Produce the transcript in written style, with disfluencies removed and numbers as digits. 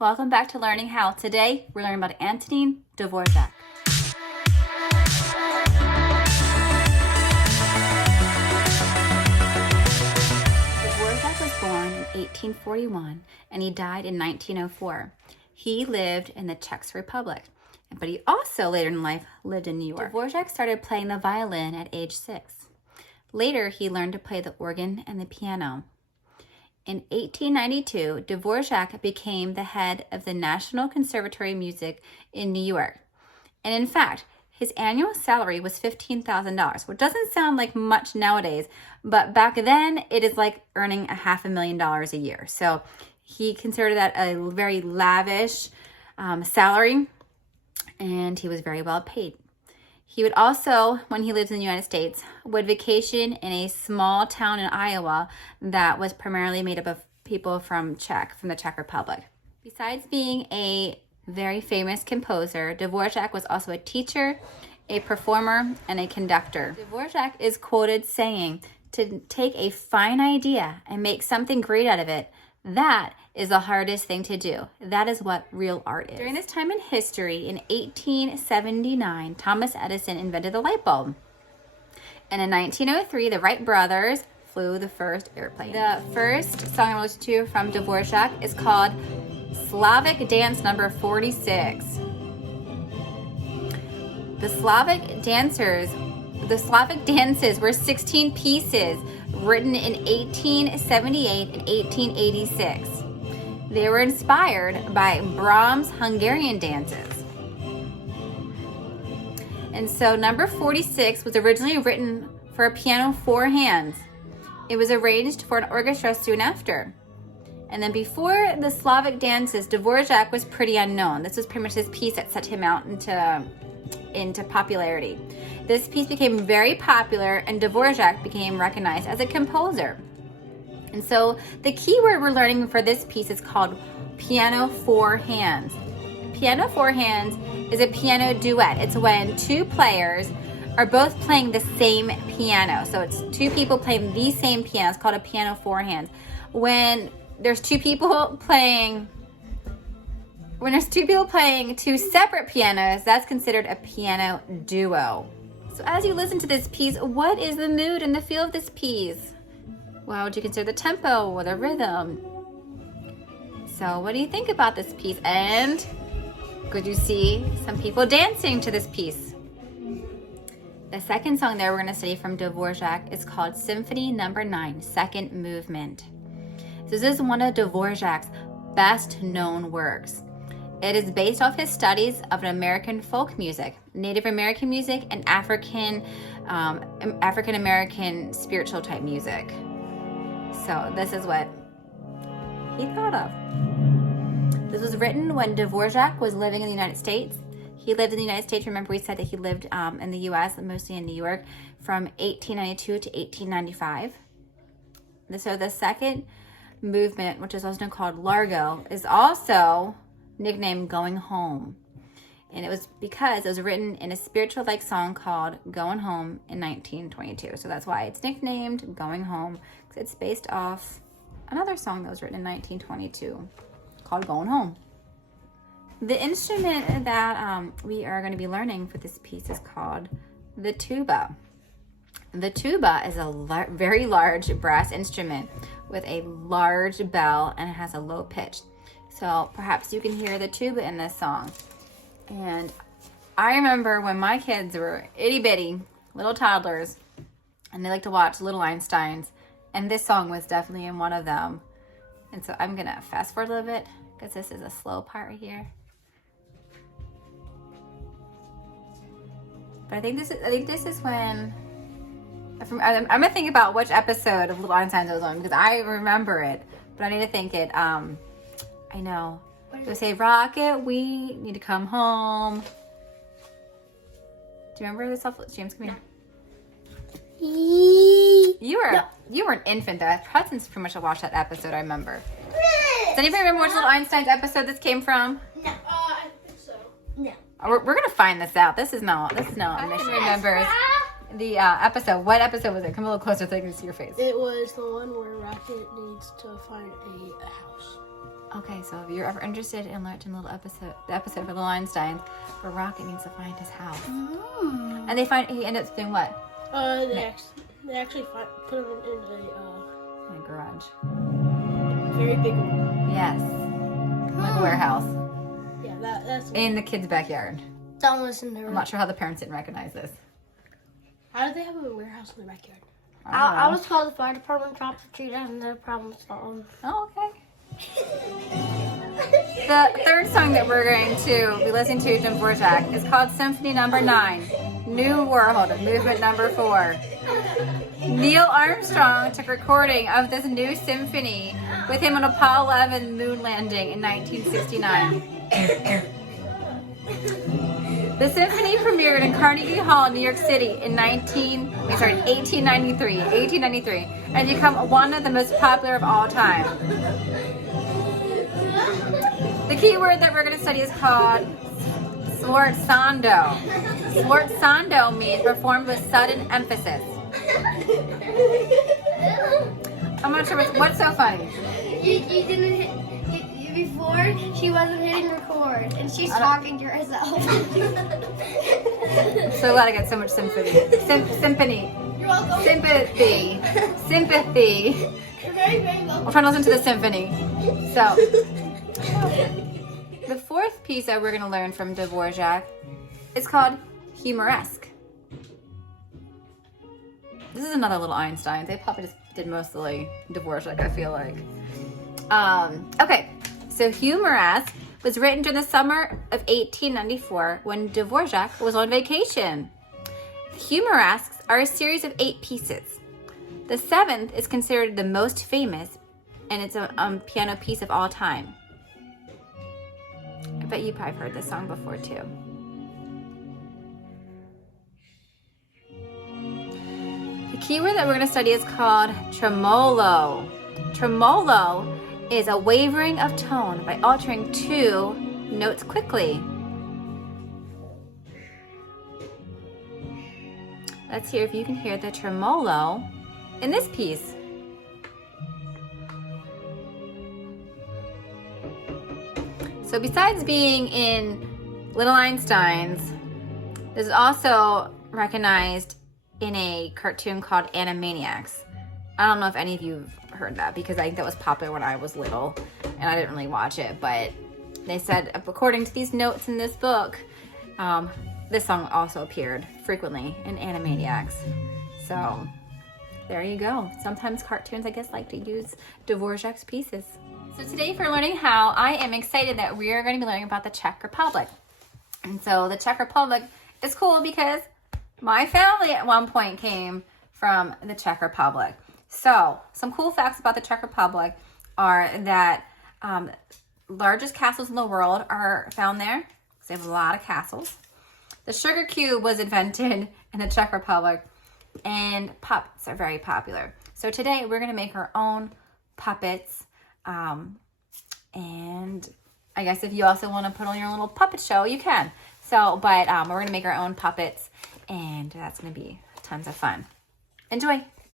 Welcome back to Learning How. Today, we're learning about Antonin Dvořák. Dvořák was born in 1841 and he died in 1904. He lived in the Czech Republic, but he also later in life lived in New York. Dvořák started playing the violin at age 6. Later, he learned to play the organ and the piano. In 1892, Dvořák became the head of the National Conservatory of Music in New York. And in fact, his annual salary was $15,000, which doesn't sound like much nowadays, but back then it is like earning $500,000 a year. So he considered that a very lavish salary, and he was very well paid. He would also, when he lived in the United States, would vacation in a small town in Iowa that was primarily made up of people from the Czech Republic. Besides being a very famous composer, Dvořák was also a teacher, a performer, and a conductor. Dvořák is quoted saying, "To take a fine idea and make something great out of it, that is the hardest thing to do. That is what real art is." During this time in history, in 1879, Thomas Edison invented the light bulb. And in 1903, the Wright brothers flew the first airplane. The first song I'm going to listen to from Dvořák is called Slavic Dance Number 46. The Slavic dances were 16 pieces written in 1878 and 1886. They were inspired by Brahms' Hungarian dances. And so number 46 was originally written for a piano 4 hands. It was arranged for an orchestra soon after. And then before the Slavic dances, Dvořák was pretty unknown. This was pretty much his piece that set him out into popularity. This piece became very popular and Dvořák became recognized as a composer. And so the key word we're learning for this piece is called piano 4 hands. Piano 4 hands is a piano duet. It's when two players are both playing the same piano. So it's two people playing the same piano. It's called a piano 4 hands. When there's two people playing two separate pianos, that's considered a piano duo. So as you listen to this piece, what is the mood and the feel of this piece? How would you consider the tempo or the rhythm? So what do you think about this piece? And could you see some people dancing to this piece? The second song there we're going to study from Dvořák is called Symphony No. 9, Second Movement. This is one of Dvořák's best known works. It is based off his studies of American folk music, Native American music, and African American spiritual type music. So this is what he thought of. This was written when Dvořák was living in the United States. He lived in the United States. Remember, we said that he lived in the U.S., mostly in New York, from 1892 to 1895. So the second movement, which is also called Largo, is also nicknamed Going Home. And it was because it was written in a spiritual-like song called Going Home in 1922. So that's why it's nicknamed Going Home, because it's based off another song that was written in 1922 called Going Home. The instrument that we are going to be learning for this piece is called the tuba. The tuba is a very large brass instrument with a large bell, and it has a low pitch. So perhaps you can hear the tuba in this song. And I remember when my kids were itty bitty, little toddlers, and they like to watch Little Einsteins, and this song was definitely in one of them. And so I'm gonna fast forward a little bit because this is a slow part right here. But I think this is when I'm gonna think about which episode of Little Einsteins I was on because I remember it, but I need to think it. I know. They say, "Rocket, we need to come home." Do you remember this? James, come here. You were an infant though. Hudson's pretty much watched that episode. I remember. Does anybody remember which Little Einsteins episode this came from? No. I think so. No. We're gonna find this out. This is no mission. Remembers the episode. What episode was it? Come a little closer so I can see your face. It was the one where Rocket needs to find a house. Okay, so if you're ever interested in watching the episode for the Einsteins, where Rocket needs to find his house. And he ends up doing what? They actually put him In a garage. a very big one. Yes. Like a warehouse. Yeah, that's In the kid's backyard. Don't listen to her. I'm not sure how the parents didn't recognize this. How did they have a warehouse in their backyard? I was called the fire department, dropped the tree down, and the problem solved. Oh, okay. The third song that we're going to be listening to Dvořák is called Symphony Number 9, New World, Movement Number 4. Neil Armstrong took recording of this new symphony with him on Apollo 11 moon landing in 1969. The symphony premiered in Carnegie Hall, New York City in 1893, and become one of the most popular of all time. The key word that we're going to study is called sforzando. Sforzando means performed with sudden emphasis. I'm not sure what's so funny. You didn't hit before. She wasn't hitting record, and she's talking to herself. I'm so glad I got so much symphony. Symphony. You're welcome. Sympathy. Sympathy. You're very, very welcome. We're trying to listen to the symphony. So, the fourth piece that we're going to learn from Dvořák is called humoresque. This is another little Einstein. They probably just did mostly Dvořák, I feel like. Okay, so humoresque was written during the summer of 1894 when Dvořák was on vacation. The humoresques are a series of 8 pieces. The 7th is considered the most famous, and it's a piano piece of all time. I bet you probably heard this song before too. The keyword that we're going to study is called tremolo. Tremolo is a wavering of tone by altering 2 notes quickly. Let's hear if you can hear the tremolo in this piece. So besides being in Little Einsteins, this is also recognized in a cartoon called Animaniacs. I don't know if any of you have heard that because I think that was popular when I was little and I didn't really watch it, but they said according to these notes in this book, this song also appeared frequently in Animaniacs. So there you go. Sometimes cartoons, I guess, like to use Dvořák's pieces. So today for Learning How, I am excited that we are going to be learning about the Czech Republic. And so the Czech Republic is cool because my family at one point came from the Czech Republic. So some cool facts about the Czech Republic are that largest castles in the world are found there. So they have a lot of castles. The sugar cube was invented in the Czech Republic, and puppets are very popular. So today we're going to make our own puppets. And I guess if you also want to put on your little puppet show, you can. So, but we're going to make our own puppets, and that's going to be tons of fun. Enjoy.